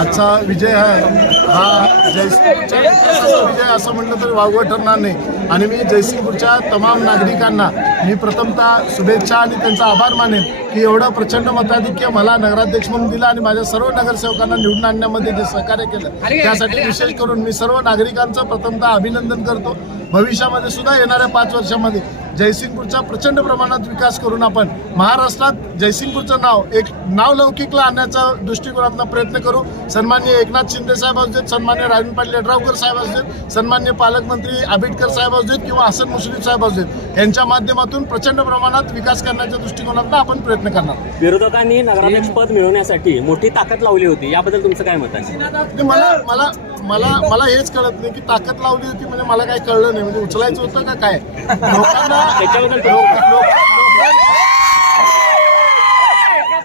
आजचा विजय हा जयसिंगपूरच्या विकासाचा विजय असं म्हटलं तरी वावगं ठरणार नाही. आणि मी जयसिंगपूरच्या तमाम नागरिकांना मी प्रथमतः शुभेच्छा आणि त्यांचा आभार मानेन की एवढं प्रचंड मताधिक्य मला नगराध्यक्ष म्हणून दिला आणि माझ्या सर्व नगरसेवकांना निवडून आणण्यामध्ये जे सहकार्य केलं त्यासाठी विशेष करून मी सर्व नागरिकांचं प्रथमतः अभिनंदन करतो. भविष्यामध्ये सुद्धा येणाऱ्या 5 वर्षामध्ये जयसिंगपूरचा प्रचंड प्रमाणात विकास करून आपण महाराष्ट्रात जयसिंगपूरचं नाव एक नावलौकिकला आणण्याचा दृष्टिकोनातून प्रयत्न करू. सन्माननीय एकनाथ शिंदे साहेब असू देत, सन्माननीय राजन पाटील यड्रावकर साहेब असू देत, सन्माननीय पालकमंत्री आबिटकर साहेब असू देत किंवा हसन मुश्रीफ साहेब असू देत, यांच्या माध्यमातून प्रचंड प्रमाणात विकास करण्याच्या दृष्टिकोनातून आपण प्रयत्न करणार. विरोधकांनी नगराध्यक्ष पद मिळवण्यासाठी मोठी ताकद लावली होती, याबद्दल तुमचं काय मत आहे? मला हेच कळत नाही की ताकद लावली होती म्हणजे मला काही कळलं नाही, म्हणजे उचलायचं होतं का काय?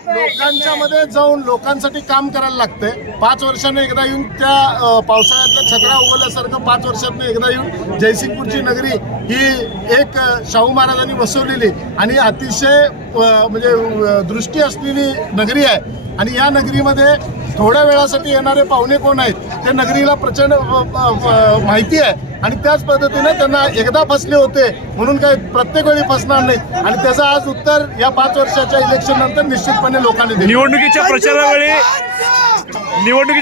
लोकांच्या मध्ये जाऊन लोकांसाठी काम करायला लागतंय. 5 वर्षांनी एकदा येऊन त्या पावसाळ्यातल्या छत्र्या उगवल्यासारखं 5 वर्षांनी एकदा येऊन जयसिंगपूरची नगरी ही एक शाहू महाराजांनी वसवलेली आणि अतिशय म्हणजे दृष्टी असलेली नगरी आहे. आणि या नगरीमध्ये थोड्या वेळासाठी येणारे पाहुणे कोण आहेत ते नगरीला प्रचंड माहिती आहे आणि त्याच पद्धतीने त्यांना एकदा फसले होते म्हणून काही प्रत्येक वेळी फसणार नाही. आणि त्याचं आज उत्तर या 5 वर्षाच्या इलेक्शन नंतर निश्चितपणे लोकांनी दिलं. निवडणुकीच्या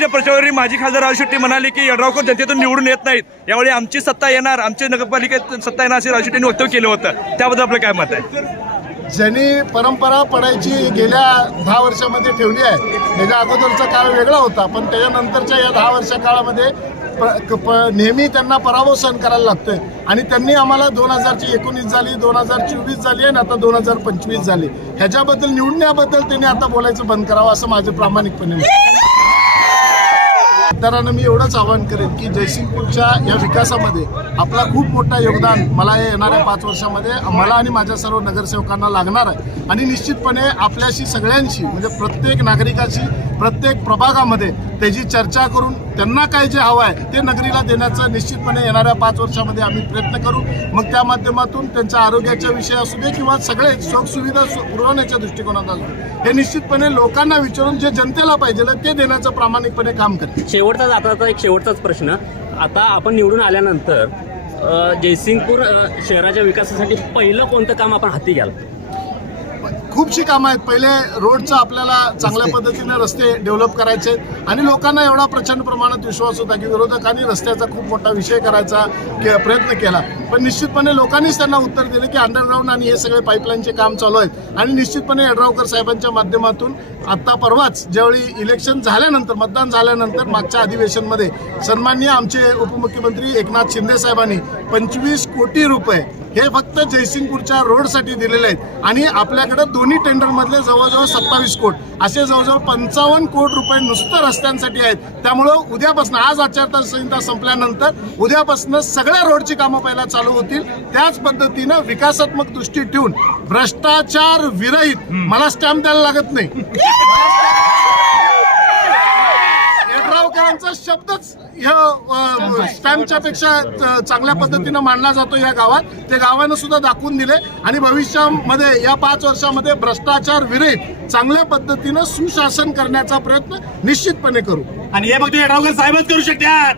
प्रचारावेळी माजी खासदार राजू शेट्टी म्हणाले की यड्रावकर जनतेतून निवडून येत नाहीत, यावेळी आमची सत्ता येणार, आमच्या नगरपालिकेत सत्ता येणार असे राजू शेट्टींनी वक्तव्य केलं होतं. त्याबद्दल आपलं काय मत आहे? ज्यांनी परंपरा पडायची गेल्या 10 वर्षामध्ये ठेवली आहे, त्याच्या अगोदरचा काळ वेगळा होता, पण त्याच्यानंतरच्या या 10 वर्षा काळामध्ये नेहमी त्यांना पराभव सहन करायला लागतोय. आणि त्यांनी आम्हाला 2019 झाली, 2024 झाली आणि आता 2025 झाली. ह्याच्याबद्दल निवडण्याबद्दल त्यांनी आता बोलायचं बंद करावं असं माझं प्रामाणिकपणे मतदारांना मी एवढंच आवाहन करेन की जयसिंगपूरच्या या विकासामध्ये आपला खूप मोठा योगदान मला येणाऱ्या 5 वर्षामध्ये मला आणि माझ्या सर्व नगरसेवकांना लागणार आहे. आणि निश्चितपणे आपल्याशी सगळ्यांशी म्हणजे प्रत्येक नागरिकाशी प्रत्येक प्रभागामध्ये त्याची चर्चा करून त्यांना काय जे हवं आहे ते नगरीला देण्याचा निश्चितपणे येणाऱ्या 5 वर्षामध्ये आम्ही प्रयत्न करू. मग त्या माध्यमातून त्यांच्या आरोग्याच्या विषय असू दे किंवा सगळे सुखसुविधा पुरवण्याच्या दृष्टिकोनात असू दे, हे निश्चितपणे लोकांना विचारून जे जनतेला पाहिजे ते देण्याचं प्रामाणिकपणे काम करते. शेवटचा एक शेवटचाच प्रश्न, आता आपण निवडून आल्यानंतर जयसिंगपूर शहराच्या विकासासाठी पहिलं कोणतं काम आपण हाती घ्याल? खूपशी कामं आहेत. पहिले रोडचं आपल्याला चांगल्या पद्धतीने रस्ते डेव्हलप करायचे आणि लोकांना एवढा प्रचंड प्रमाणात विश्वास होता की विरोधकांनी रस्त्याचा खूप मोठा विषय करायचा प्रयत्न केला, पण निश्चितपणे लोकांनीच त्यांना उत्तर दिले की अंडरग्राऊंड आणि हे सगळे पाईपलाईनचे काम चालू आहेत. आणि निश्चितपणे यड्रावकर साहेबांच्या माध्यमातून आत्ता परवाच ज्यावेळी इलेक्शन झाल्यानंतर मतदान झाल्यानंतर मागच्या अधिवेशनमध्ये सन्माननीय आमचे उपमुख्यमंत्री एकनाथ शिंदे साहेबांनी 25 कोटी रुपये हे फक्त जयसिंगपूरच्या रोडसाठी दिलेले आहेत. आणि आपल्याकडे दोन्ही टेंडरमधले जवळजवळ 27 कोटी असे जवळजवळ 55 कोटी रुपये नुसतं रस्त्यांसाठी आहेत. त्यामुळं उद्यापासून आज आचारसंहिता संपल्यानंतर उद्यापासून सगळ्या रोडची कामं पहिला चालू होतील. त्याच पद्धतीनं विकासात्मक दृष्टी ठेवून भ्रष्टाचार विरहित, मला स्टॅम्प द्यायला लागत नाही, यड्रावकरांचा शब्दच ह्या स्टॅम्पच्या पेक्षा चांगल्या पद्धतीनं मांडला जातो या गावात. ते गावानं सुद्धा दाखवून दिले. आणि भविष्यामध्ये या 5 वर्षामध्ये भ्रष्टाचार विरहित चांगल्या पद्धतीनं सुशासन करण्याचा प्रयत्न निश्चितपणे करू. आणि हे फक्त यड्रावकर साहेबच करू शकतात.